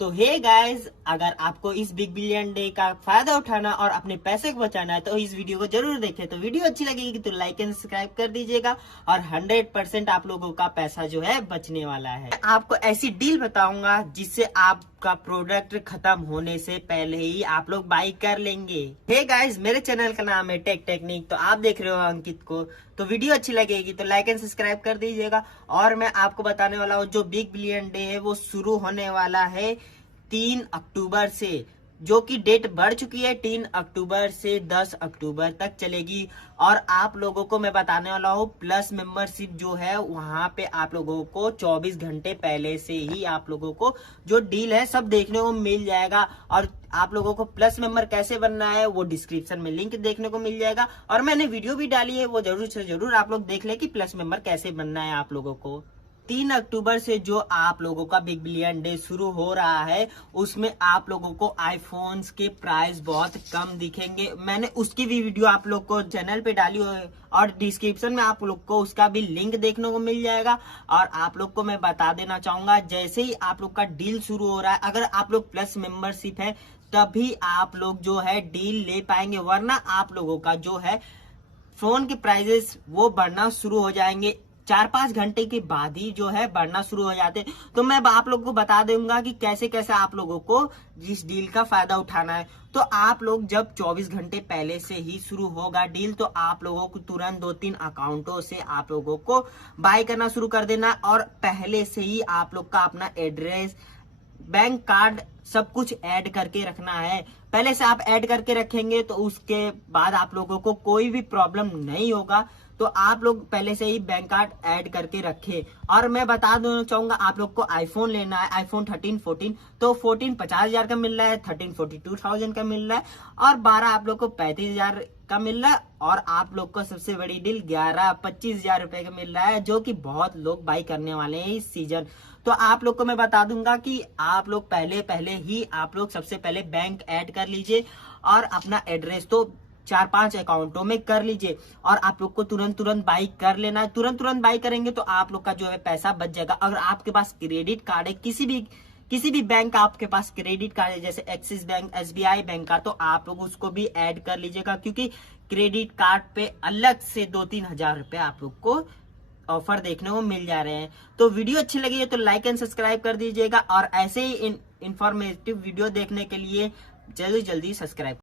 तो hey guys, अगर आपको इस बिग बिलियन डे का फायदा उठाना और अपने पैसे को बचाना है तो इस वीडियो को जरूर देखें। तो वीडियो अच्छी लगेगी तो लाइक एंड सब्सक्राइब कर दीजिएगा और 100% आप लोगों का पैसा जो है बचने वाला है। आपको ऐसी डील बताऊंगा जिससे आपका प्रोडक्ट खत्म होने से पहले ही आप लोग बाई कर लेंगे। हे गाइस, मेरे चैनल का नाम है टेक टेक्निक, तो आप देख रहे हो अंकित को। तो वीडियो अच्छी लगेगी तो लाइक एंड सब्सक्राइब कर दीजिएगा। और मैं आपको बताने वाला हूँ जो बिग बिलियन डे है वो शुरू होने वाला है 3 अक्टूबर से, जो कि डेट बढ़ चुकी है। 3 अक्टूबर से 10 अक्टूबर तक चलेगी। और आप लोगों को मैं बताने वाला हूँ प्लस मेंबरशिप जो है वहां पे आप लोगों को 24 घंटे पहले से ही आप लोगों को जो डील है सब देखने को मिल जाएगा। और आप लोगों को प्लस मेंबर कैसे बनना है वो डिस्क्रिप्शन में लिंक देखने को मिल जाएगा। और मैंने वीडियो भी डाली है, वो जरूर से जरूर आप लोग देख ले कि प्लस मेंबर कैसे बनना है आप लोगों को। 3 अक्टूबर से जो आप लोगों का बिग बिलियन डे शुरू हो रहा है उसमें आप लोगों को आईफोन्स के प्राइस बहुत कम दिखेंगे। मैंने उसकी भी वीडियो आप लोग को चैनल पे डाली है और डिस्क्रिप्शन में आप लोग को उसका भी लिंक देखने को मिल जाएगा। और आप लोग को मैं बता देना चाहूंगा, जैसे ही आप लोग का डील शुरू हो रहा है, अगर आप लोग प्लस मेंबरशिप है तभी आप लोग जो है डील ले पाएंगे, वरना आप लोगों का जो है फोन के प्राइजेस वो बढ़ना शुरू हो जाएंगे। 4-5 घंटे के बाद ही जो है बढ़ना शुरू हो जाते हैं। तो मैं आप लोगों को बता दूंगा कि कैसे कैसे आप लोगों को इस डील का फायदा उठाना है। तो आप लोग जब 24 घंटे पहले से ही शुरू होगा डील, तो आप लोगों को तुरंत 2-3 अकाउंटों से आप लोगों को बाय करना शुरू कर देना। और पहले से ही आप लोग का अपना एड्रेस, बैंक कार्ड सब कुछ ऐड करके रखना है। पहले से आप ऐड करके रखेंगे तो उसके बाद आप लोगों को कोई भी प्रॉब्लम नहीं होगा। तो आप लोग पहले से ही बैंक कार्ड ऐड करके रखें। और मैं बता देना चाहूंगा, आप लोग को आईफोन लेना है, आईफोन 13, 14, तो 14 50,000 का मिल रहा है, 13 42,000 का मिल रहा है और 12 आप लोग को 35,000 का मिल रहा है। और आप लोग को सबसे बड़ी डील 11-25,000 रुपए का मिल रहा है, जो कि बहुत लोग बाई करने वाले हैं इस सीजन। तो आप लोग को मैं बता दूंगा कि आप लोग पहले ही आप लोग सबसे पहले बैंक ऐड कर लीजिए और अपना एड्रेस तो 4-5 अकाउंटों में कर लीजिए। और आप लोग को तुरंत बाई कर लेना है। तुरंत बाई करेंगे तो आप लोग का जो है पैसा बच जाएगा। अगर आपके पास क्रेडिट कार्ड है, किसी भी बैंक का आपके पास क्रेडिट कार्ड है, जैसे एक्सिस बैंक, SBI बैंक का, तो आप लोग उसको भी ऐड कर लीजिएगा, क्योंकि क्रेडिट कार्ड पे अलग से 2-3 हजार रुपए आप लोग को ऑफर देखने को मिल जा रहे हैं। तो वीडियो अच्छी लगी है तो लाइक एंड सब्सक्राइब कर दीजिएगा। और ऐसे ही इंफॉर्मेटिव वीडियो देखने के लिए जल्दी सब्सक्राइब